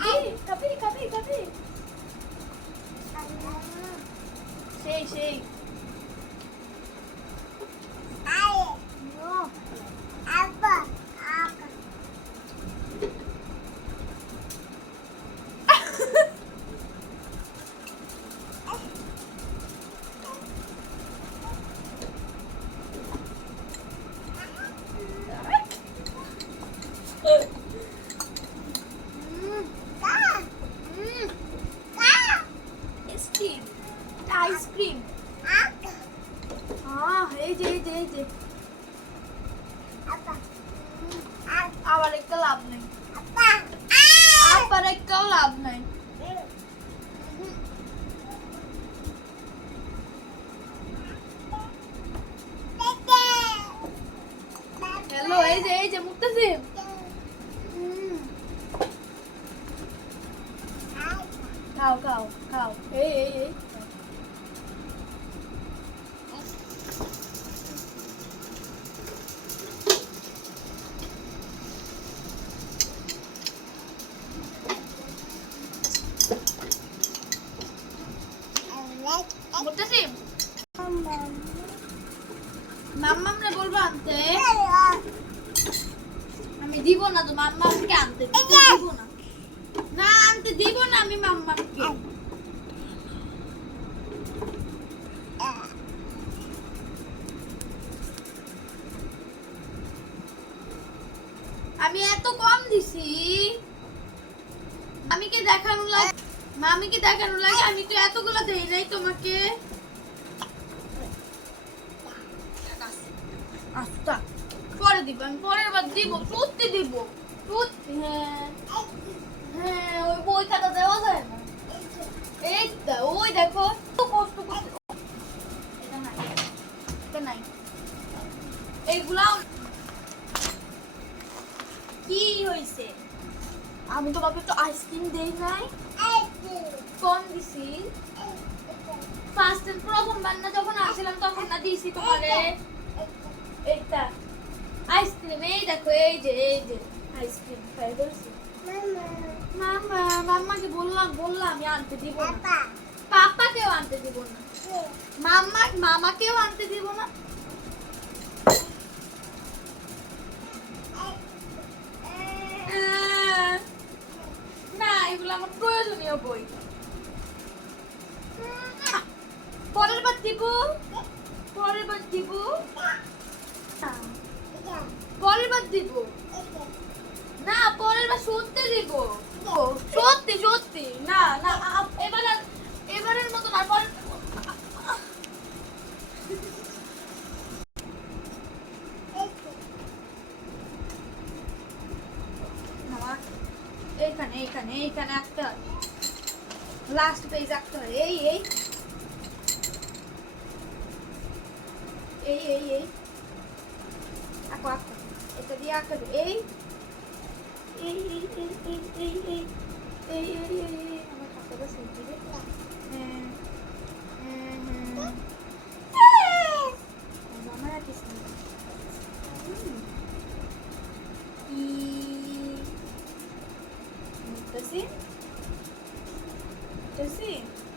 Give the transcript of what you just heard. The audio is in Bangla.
Copy, copy, copy, copy. Sei, sei. Look. Ice cream. এই যে এই যে এই যে। আবার একটা লাভ নেই। খাও খাও খাও। এই এই এই। মুক্তাসিম মাম্মামরে বলব আনতে। আমি দিব না তো মাম্মামকে আনতে। দিব না। না আনতে দিব না আমি মাম্মামকে। আমি এত কম দিছি। মামিকে দেখানো লাগে মামিকে দেখানো লাগে আমি তো এতগুলো দেই নাই তোমাকে। আচ্ছা। পরে দিব আমি পরের বার দিব সত্যি দিব। সত্যি হ্যাঁ। হ্যাঁ ওই বই খাতা দেওয়া যায় না। এই ওই দেখো তো কষ্ট করতে এটা নাই এটা নাই। এইগুলাও কি হইছে? আমি তোমাকে তো আইসক্রিম দেই নাই? কম দিছি। ফার্স্ট প্রথমবার না যখন আসছিলাম তখন না দিছি তোমারে। এইটা। আইসক্রিম এই দেখো এই যে এই যে আইসক্রিম খাই বলছি? মামা মাম্মাকে বললাম বললাম আমি আনতে দিব না। পাপাকেও আনতে দিব না। মাম্মা মামাকেও আনতে দিব না। না এগুলো আমার প্রয়োজনীয় বই। পরের বার দিব। পরের বার দিব। পরের বার দিব। না, পরের বার সত্যি দিব। সত্যি সত্যি। না না এবার আর- এবারের মতো না, পরের এইখানে এইখানে এইখানে একটা। লাস্ট পেজ একটা, এই এই। ei, ei, ei. Tá a quarta. Essa de aca. Ei. Ei, ei, ei, ei, ei, ei, ei, ei, ei, ei, ei. A minha quarta assim, é, é, é. queria entrar. Sim. Sim.